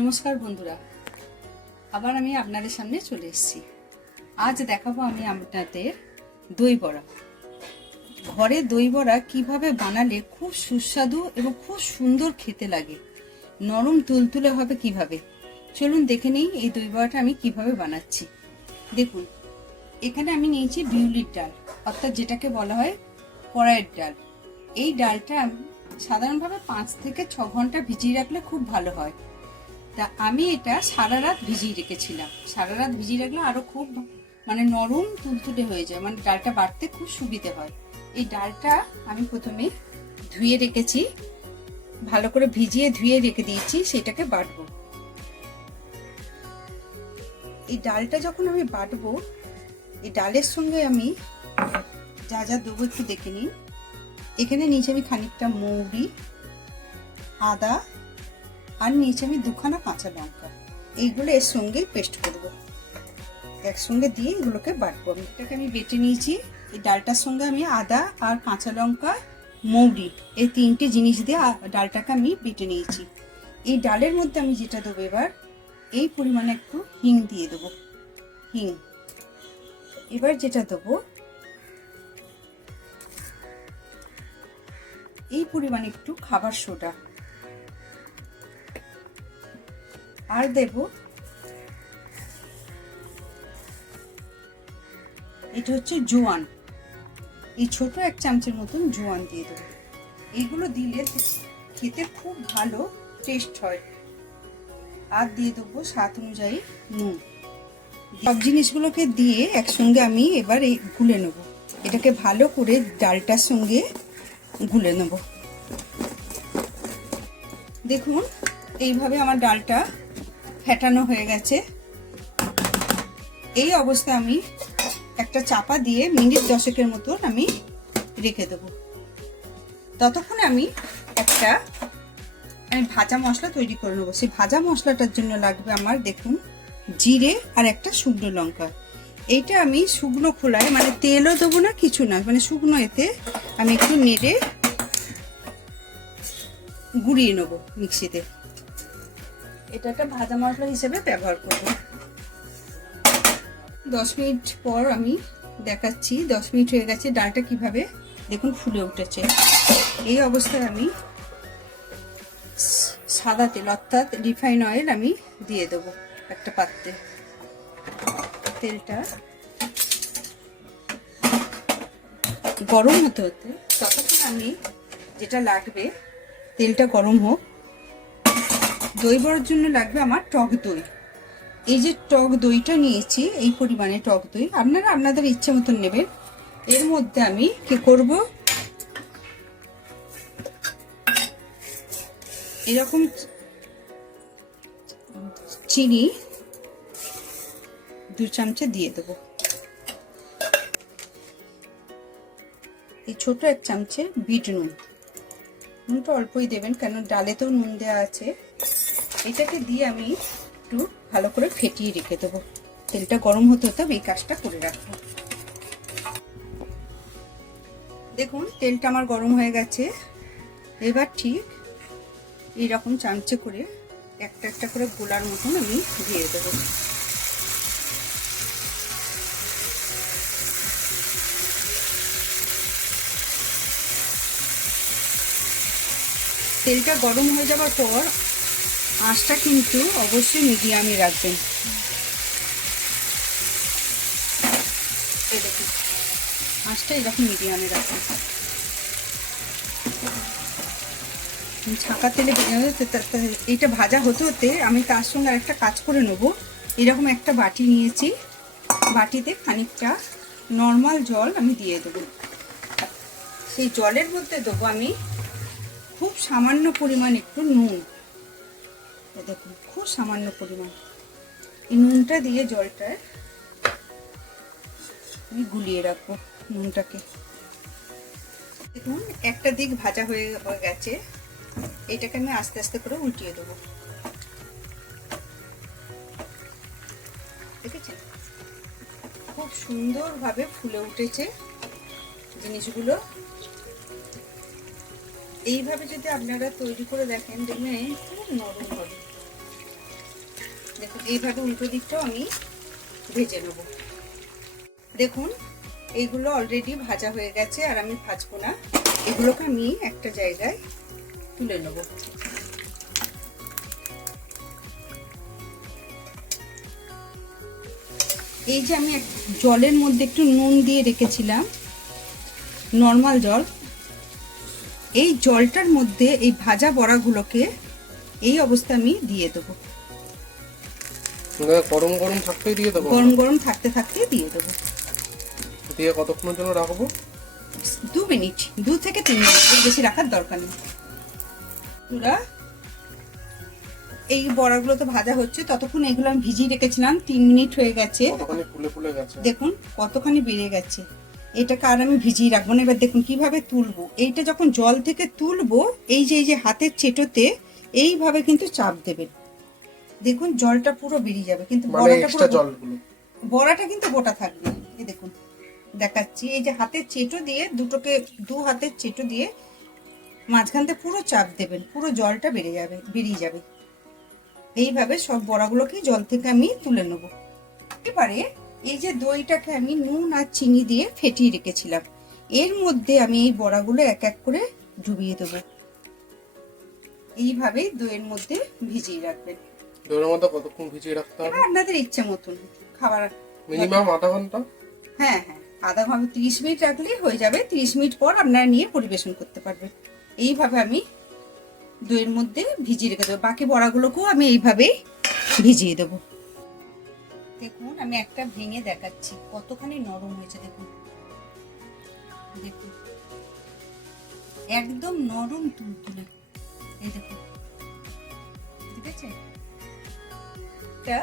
নমস্কার বন্ধুরা, আবার আমি আপনাদের সামনে চলে এসেছি। আজ দেখাবো আমি আপনাদের দই বড়া। ঘরে দই বড়া কিভাবে বানালে খুব সুস্বাদু এবং খুব সুন্দর খেতে লাগে, নরম তুলতুলে হবে কিভাবে। চলুন দেখে নিই এই দই বড়াটা আমি কিভাবে বানাচ্ছি। দেখুন, এখানে আমি নিয়েছি বিউলির ডাল, অর্থাৎ যেটাকে বলা হয় কড়াইয়ের ডাল। এই ডালটা সাধারণভাবে 5 থেকে 6 ঘন্টা ভিজিয়ে রাখলে খুব ভালো হয়। তা আমি এটা সারা রাত ভিজিয়ে রেখেছিলাম। সারা রাত ভিজিয়ে রাখলে আরো খুব নরম তুলতুলে হয়ে যায়, ডালটা বাটতে খুব সুবিধে হয়। এই ডালটা আমি প্রথমে ধুয়ে রেখেছি, ভালো করে ভিজিয়ে ধুয়ে রেখে দিয়েছি, সেটাকে বাটবো। এই ডালটা যখন আমি বাটবো, এই ডালের সঙ্গে আমি যা যা দেবো একটু দেখে নিন। এখানে নিচে আমি খানিকটা মৌরি, আদা, আর নিচে আমি 2খানা কাঁচা লঙ্কা, এইগুলো এর সঙ্গে পেস্ট করব। একসঙ্গে দিয়ে এগুলোকে বাটবো। এটাকে আমি বেটে নিয়েছি। এই ডালটার সঙ্গে আমি আদা আর কাঁচা লঙ্কা, মৌরি, এই 3টে জিনিস দিয়ে ডালটাকে আমি বেটে নিয়েছি। এই ডালের মধ্যে আমি যেটা দেবো এবার, এই পরিমাণে একটু হিং দিয়ে দেবো। হিং। এবার যেটা দেবো, এই পরিমাণে একটু খাবার সোডা, আর দেব এটা হচ্ছে জোয়ান। এই ছোট 1 চামচের মতন জোয়ান দিয়ে দেবো। এইগুলো দিলে খেতে খুব ভালো টেস্ট হয়। আর দিয়ে দেবো স্বাদ অনুযায়ী নুন। সব জিনিসগুলোকে দিয়ে একসঙ্গে আমি এবার গুলে নেব। এটাকে ভালো করে ডালটার সঙ্গে গুলে নেব। দেখুন, এইভাবে আমার ডালটা ফেটানো হয়ে গেছে। এই অবস্থায় আমি একটা চাপা দিয়ে মিনিট 10-এর মতন আমি রেখে দেব। ততক্ষণে আমি ভাজা মশলা তৈরি করে নেবো। সেই ভাজা মশলাটার জন্য লাগবে আমার, দেখুন, জিরে আর একটা শুকনো লঙ্কা। এইটা আমি শুকনো খোলায়, তেলও দেবো না, কিছু না, শুকনো এতে আমি একটু নেড়ে গুঁড়িয়ে নেবো মিক্সিতে। এটা একটা ভাজা মশলা হিসেবে ব্যবহার করব। 10 মিনিট পর আমি দেখাচ্ছি। 10 মিনিট হয়ে গেছে। ডালটা কিভাবে দেখুন ফুলে উঠেছে। এই অবস্থায় আমি সাদা তেল অর্থাৎ রিফাইন অয়েল আমি দিয়ে দেবো একটা পাত্রে। তেলটা গরম হতে হতে ততক্ষণ আমি যেটা লাগবে, তেলটা গরম হোক। দই বড়ার জন্য লাগবে আমার টক দই। এই যে টক দইটা নিয়েছি, এই পরিমাণে টক দই আপনারা আপনাদের ইচ্ছে মতন নেবেন। এর মধ্যে আমি কি করব, এরকম চিনি 2 চামচে দিয়ে দেবো। এই ছোট 1 চামচে বিট নুন। নুনটা অল্পই দেবেন, কেন ডালেতেও নুন দেওয়া আছে। এটাকে দিয়ে আমি একটু ভালো করে ফেটিয়ে রেখে দেবো। তেলটা গরম হতে হতে এই কাজটা করে রাখবো। দেখুন, তেলটা আমার গরম হয়ে গেছে। এবার ঠিক এইরকম চামচে করে একটা একটা করে গোলার মতন আমি দিয়ে দেবো। তেলটা গরম হয়ে যাওয়ার পর আঁচটা কিন্তু অবশ্যই মিডিয়ামে রাখবেন। এই দেখুন, আঁচটা এরকম মিডিয়ামে রাখবেন। ছাঁকা তেলে এইটা ভাজা হতে হতে আমি তার সঙ্গে আরেকটা কাজ করে নেব। এরকম একটা বাটি নিয়েছি, বাটিতে খানিকটা নর্মাল জল আমি দিয়ে দেবো। সেই জলের মধ্যে দেবো আমি খুব সামান্য পরিমাণ একটু নুন। দেখুন, খুব সামান্য পরিমাণ এই নুনটা দিয়ে জলটা আমি গুলিয়ে রাখবো। নুনটাকে দেখুন, একটা দিক ভাজা হয়ে গেছে। এটাকে আমি আস্তে আস্তে করে উল্টিয়ে দেবো। দেখেছেন, খুব সুন্দরভাবে ফুলে উঠেছে জিনিসগুলো। এইভাবে যদি আপনারা তৈরি করে দেখেন, দেখবেন খুব নরম হবে। এইভাবে উল্টো দিকটাও আমি ভেজে নেব। দেখুন এইগুলো অলরেডি ভাজা হয়ে গেছে, আর আমি ভাজবো না, এগুলোকে আমি একটা জায়গায় তুলে নেব। এই যে আমি জলের মধ্যে একটু নুন দিয়ে রেখেছিলাম, নর্মাল জল, এই জলটার মধ্যে এই ভাজা বড়াগুলোকে এই অবস্থা আমি দিয়ে দেবো। গরম গরম থাকতেই দিয়ে দেবো? গরম গরম থাকতে থাকতে দিয়ে দেবো। দিয়ে কতক্ষণের জন্য রাখবো? 2 মিনিট, 2 থেকে 3 মিনিট, বেশি রাখার দরকার নেই। পুরা এই বড়াগুলো তো ভাজা হচ্ছে, ততক্ষণ এগুলো আমি ভিজিয়ে রেখেছিলাম। 3 মিনিট হয়ে গেছে, কতখানি ফুলে ফুলে গেছে দেখুন কতখানি বেড়ে গেছে। এটাকে আর আমি ভিজিয়ে রাখবো না। এবার দেখুন কিভাবে তুলবো। এইটা যখন জল থেকে তুলবো, এই যে হাতের চেটোতে এইভাবে কিন্তু চাপ দেবেন, দেখুন জলটা পুরো বেরিয়ে যাবে, কিন্তু বড়াটা কিন্তু গোটা থাকবে। এই দেখুন দেখাচ্ছি, এই যে হাতের চেটো দিয়ে দু হাতের চেটো দিয়ে মাঝখান থেকে পুরো চাপ দেবেন, পুরো জলটা বেরিয়ে যাবে। এইভাবে সব বড়াগুলোকে জল থেকে আমি তুলে নেব। এবারে এই যে দইটাকে আমি নুন আর চিনি দিয়ে ফেটিয়ে রেখেছিলাম, এর মধ্যে আমি এই বড়াগুলো এক এক করে ডুবিয়ে দেবো। এইভাবে দইয়ের মধ্যে ভিজিয়ে রাখবেন। দইয়ের মধ্যে কতক্ষণ ভিজিয়ে রাখতে হবে? আপনাদের ইচ্ছে মতন, খাবার মিনিমাম আধা ঘন্টা। হ্যাঁ হ্যাঁ, আধা ঘন্টা 30 মিনিট রাখলেই হয়ে যাবে। 30 মিনিট পর আপনারা নিয়ে পরিবেশন করতে পারবেন। এইভাবে আমি দইয়ের মধ্যে ভিজিয়ে রেখে দেবো। বাকি বড়াগুলোকেও আমি এইভাবেই ভিজিয়ে দেবো। দেখুন আমি একটা ভেঙে দেখাচ্ছি কতখানি নরম হয়েছে। দেখুন দেখুন একদম নরম তুলতুলে। এই দেখুন, ঠিক আছে? এটা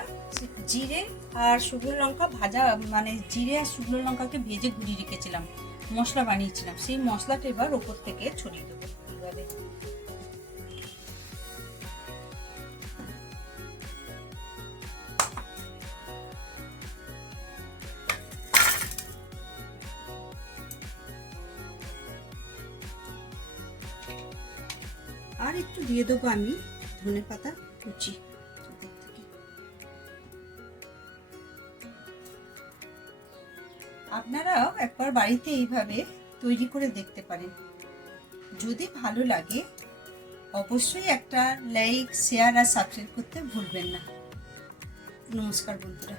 জিরে আর শুকনো লঙ্কা ভাজা, মানে জিরে আর শুকনো লঙ্কাকে ভেজে গুঁড়িয়ে রেখেছিলাম, মশলা বানিয়েছিলাম, সেই মশলাটা এবার ওপর থেকে ছড়িয়ে দেবো এইভাবে। আর একটু দিয়ে দেবো আমি ধনেপাতা কুচি। আপনারাও একবার বাড়িতে এইভাবে তৈরি করে দেখতে পারেন। যদি ভালো লাগে অবশ্যই একটা লাইক, শেয়ার আর সাবস্ক্রাইব করতে ভুলবেন না। নমস্কার বন্ধুরা।